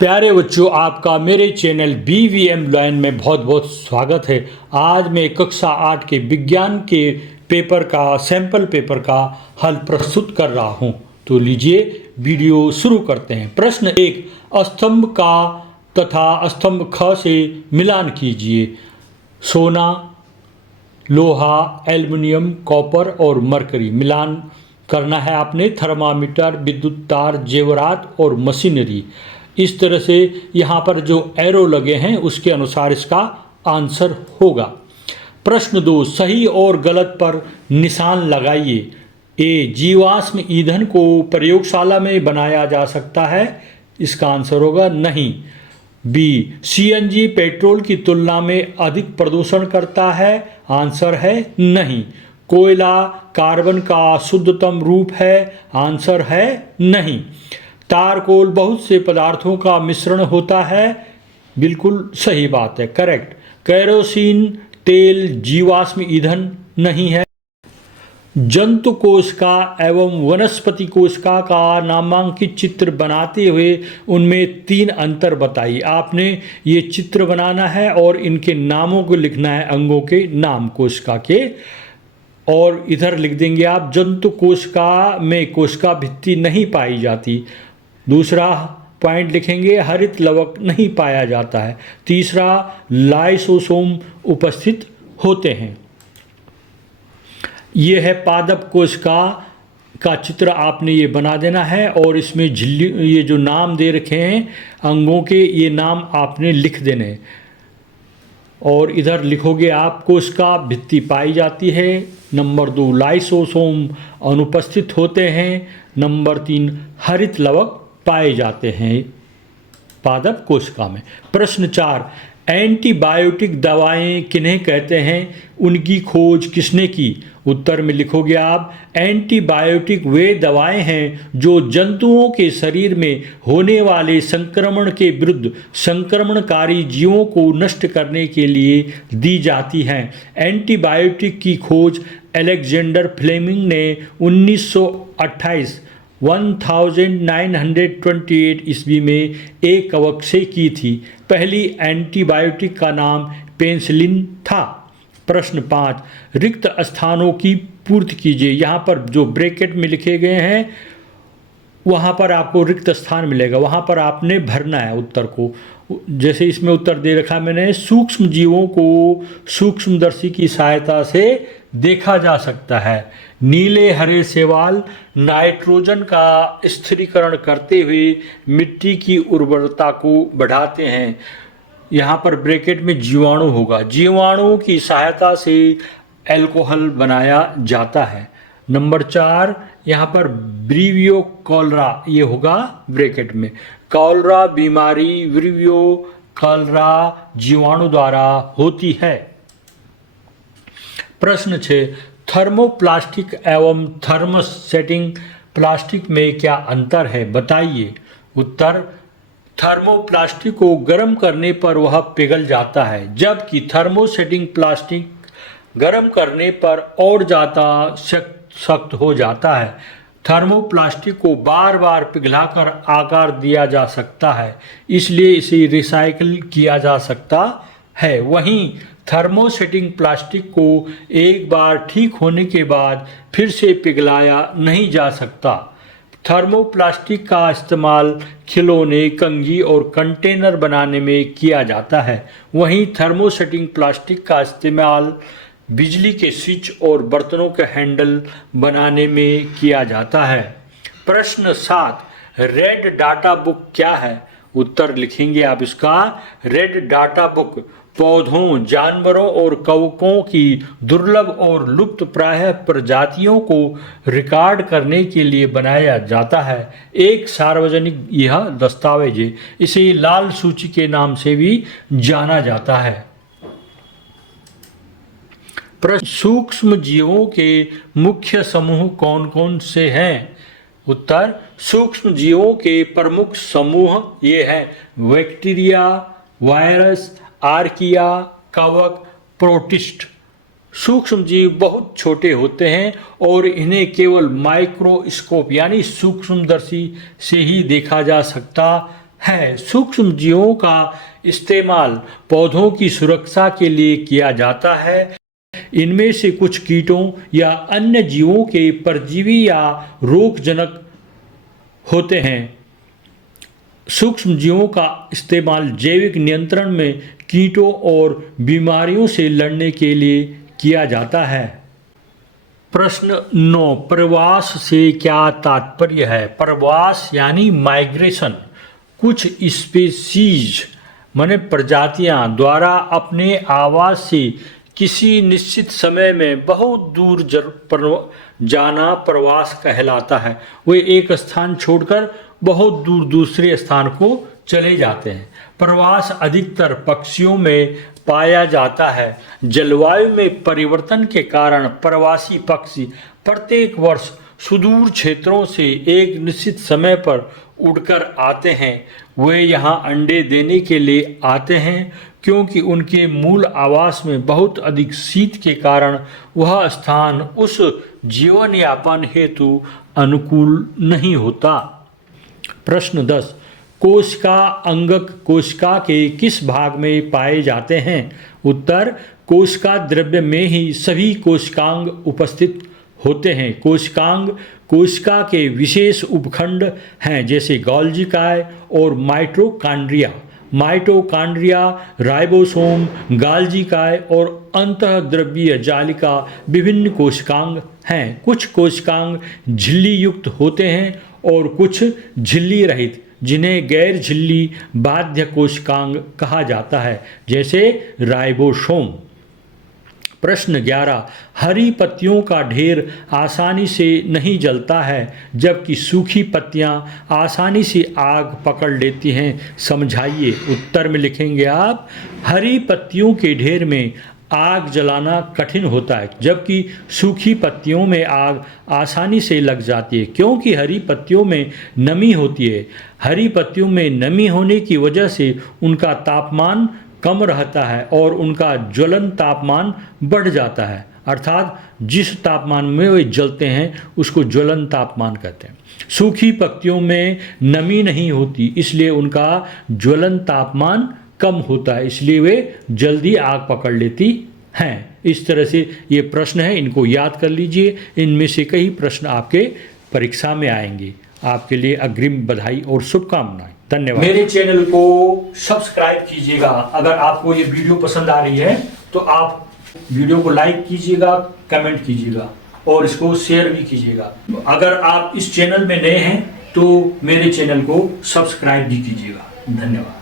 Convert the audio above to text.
प्यारे बच्चों, आपका मेरे चैनल BVM लर्न में बहुत बहुत स्वागत है। आज मैं कक्षा 8 के विज्ञान के पेपर का सैंपल पेपर का हल प्रस्तुत कर रहा हूं। तो लीजिए वीडियो शुरू करते हैं। प्रश्न 1, स्तंभ का तथा स्तंभ ख से मिलान कीजिए। सोना, लोहा, एल्युमिनियम, कॉपर और मरकरी मिलान करना है आपने। थर्मामीटर, विद्युत तार, जेवरात और मशीनरी। इस तरह से यहाँ पर जो एरो लगे हैं उसके अनुसार इसका आंसर होगा। प्रश्न 2, सही और गलत पर निशान लगाइए। ए, जीवाश्म ईंधन को प्रयोगशाला में बनाया जा सकता है। इसका आंसर होगा नहीं। बी, CNG पेट्रोल की तुलना में अधिक प्रदूषण करता है। आंसर है नहीं। कोयला कार्बन का शुद्धतम रूप है। आंसर है नहीं। तारकोल बहुत से पदार्थों का मिश्रण होता है। बिल्कुल सही बात है, करेक्ट। केरोसिन तेल जीवाश्म ईंधन नहीं है। जंतु कोशिका एवं वनस्पति कोशिका का नामांकित चित्र बनाते हुए उनमें 3 अंतर बताइए। आपने ये चित्र बनाना है और इनके नामों को लिखना है, अंगों के नाम कोशिका के। और इधर लिख देंगे आप, जंतु कोशिका में कोशिका भित्ति नहीं पाई जाती। दूसरा पॉइंट लिखेंगे, हरित लवक नहीं पाया जाता है। तीसरा, लाइसोसोम उपस्थित होते हैं। ये है पादप कोशिका का चित्र, आपने ये बना देना है और इसमें झिल्ली, ये जो नाम दे रखे हैं अंगों के, ये नाम आपने लिख देने। और इधर लिखोगे आप, कोशिका भित्ति पाई जाती है। नंबर 2, लाइसोसोम अनुपस्थित होते हैं। नंबर 3, हरित लवक पाए जाते हैं पादप कोशिका में। प्रश्न 4, एंटीबायोटिक दवाएं किन्हें कहते हैं, उनकी खोज किसने की। उत्तर में लिखोगे आप, एंटीबायोटिक वे दवाएं हैं जो जंतुओं के शरीर में होने वाले संक्रमण के विरुद्ध संक्रमणकारी जीवों को नष्ट करने के लिए दी जाती हैं। एंटीबायोटिक की खोज अलेक्जेंडर फ्लेमिंग ने 1928 ईस्वी में एक कवक से की थी। पहली एंटीबायोटिक का नाम पेनिसिलिन था। प्रश्न 5, रिक्त स्थानों की पूर्ति कीजिए। यहाँ पर जो ब्रैकेट में लिखे गए हैं वहाँ पर आपको रिक्त स्थान मिलेगा, वहाँ पर आपने भरना है उत्तर को। जैसे इसमें उत्तर दे रखा मैंने, सूक्ष्म जीवों को सूक्ष्मदर्शी की सहायता से देखा जा सकता है। नीले हरे शैवाल नाइट्रोजन का स्थिरीकरण करते हुए मिट्टी की उर्वरता को बढ़ाते हैं। यहाँ पर ब्रैकेट में जीवाणु होगा। जीवाणुओं की सहायता से अल्कोहल बनाया जाता है। नंबर 4, यहाँ पर ब्रीवियो कॉलरा, ये होगा ब्रैकेट में। कॉलरा बीमारी ब्रीवियो कॉलरा जीवाणु द्वारा होती है। प्रश्न 6, थर्मोप्लास्टिक एवं थर्मोसेटिंग प्लास्टिक में क्या अंतर है, बताइए। उत्तर, थर्मोप्लास्टिक को गर्म करने पर वह पिघल जाता है, जबकि थर्मोसेटिंग प्लास्टिक गर्म करने पर और ज़्यादा सख्त हो जाता है। थर्मोप्लास्टिक को बार बार पिघलाकर आकार दिया जा सकता है, इसलिए इसे रिसाइकिल किया जा सकता है। वहीं थर्मोसेटिंग प्लास्टिक को एक बार ठीक होने के बाद फिर से पिघलाया नहीं जा सकता। थर्मोप्लास्टिक का इस्तेमाल खिलौने, कंघी और कंटेनर बनाने में किया जाता है। वहीं थर्मोसेटिंग प्लास्टिक का इस्तेमाल बिजली के स्विच और बर्तनों के हैंडल बनाने में किया जाता है। प्रश्न 7, रेड डाटा बुक क्या है। उत्तर लिखेंगे आप इसका, रेड डाटा बुक पौधों, जानवरों और कवकों की दुर्लभ और लुप्त प्राय प्रजातियों को रिकॉर्ड करने के लिए बनाया जाता है। एक सार्वजनिक यह दस्तावेज है। इसे लाल सूची के नाम से भी जाना जाता है। सूक्ष्म जीवों के मुख्य समूह कौन कौन से हैं। उत्तर, सूक्ष्म जीवों के प्रमुख समूह ये हैं, बैक्टीरिया, वायरस, आर्किया, कवक, प्रोटिस्ट। सूक्ष्म जीव बहुत छोटे होते हैं और इन्हें केवल माइक्रोस्कोप यानी सूक्ष्मदर्शी से ही देखा जा सकता है। सूक्ष्म जीवों का इस्तेमाल पौधों की सुरक्षा के लिए किया जाता है। इनमें से कुछ कीटों या अन्य जीवों के परजीवी या रोगजनक होते हैं। सूक्ष्म जीवों का इस्तेमाल जैविक नियंत्रण में कीटों और बीमारियों से लड़ने के लिए किया जाता है। प्रश्न 9, प्रवास से क्या तात्पर्य है? प्रवास यानी माइग्रेशन। कुछ स्पीशीज माने प्रजातियां द्वारा अपने आवास से किसी निश्चित समय में बहुत दूर जाना प्रवास कहलाता है। वे एक स्थान छोड़कर बहुत दूर दूसरे स्थान को चले जाते हैं। प्रवास अधिकतर पक्षियों में पाया जाता है। जलवायु में परिवर्तन के कारण प्रवासी पक्षी प्रत्येक वर्ष सुदूर क्षेत्रों से एक निश्चित समय पर उड़कर आते हैं। वे यहाँ अंडे देने के लिए आते हैं क्योंकि उनके मूल आवास में बहुत अधिक शीत के कारण वह स्थान उस जीवन यापन हेतु अनुकूल नहीं होता। प्रश्न 10, कोशिका अंगक कोशिका के किस भाग में पाए जाते हैं? उत्तर, कोशिका द्रव्य में ही सभी कोशिकांग उपस्थित होते हैं। कोशिकांग कोशिका के विशेष उपखंड हैं जैसे गोल्जिकाय और माइटोकॉन्ड्रिया। माइटोकॉन्ड्रिया, राइबोसोम, गोल्जिकाय और अंतःद्रव्यीय जालिका विभिन्न कोशिकांग हैं। कुछ कोशिकांग झिल्ली युक्त होते हैं और कुछ झिल्ली रहित, जिन्हें गैर झिल्ली बाध्य कोशिकांग कहा जाता है, जैसे राइबोसोम। प्रश्न 11, हरी पत्तियों का ढेर आसानी से नहीं जलता है जबकि सूखी पत्तियां आसानी से आग पकड़ लेती हैं, समझाइए। उत्तर में लिखेंगे आप, हरी पत्तियों के ढेर में आग जलाना कठिन होता है जबकि सूखी पत्तियों में आग आसानी से लग जाती है क्योंकि हरी पत्तियों में नमी होती है। हरी पत्तियों में नमी होने की वजह से उनका तापमान कम रहता है और उनका ज्वलन तापमान बढ़ जाता है, अर्थात जिस तापमान में वे जलते हैं उसको ज्वलन तापमान कहते हैं। सूखी पत्तियों में नमी नहीं होती इसलिए उनका ज्वलन तापमान कम होता है, इसलिए वे जल्दी आग पकड़ लेती हैं। इस तरह से ये प्रश्न है, इनको याद कर लीजिए। इनमें से कई प्रश्न आपके परीक्षा में आएंगे। आपके लिए अग्रिम बधाई और शुभकामनाएं। धन्यवाद। मेरे चैनल को सब्सक्राइब कीजिएगा। अगर आपको ये वीडियो पसंद आ रही है तो आप वीडियो को लाइक कीजिएगा, कमेंट कीजिएगा और इसको शेयर भी कीजिएगा। अगर आप इस चैनल में नए हैं तो मेरे चैनल को सब्सक्राइब भी कीजिएगा। धन्यवाद।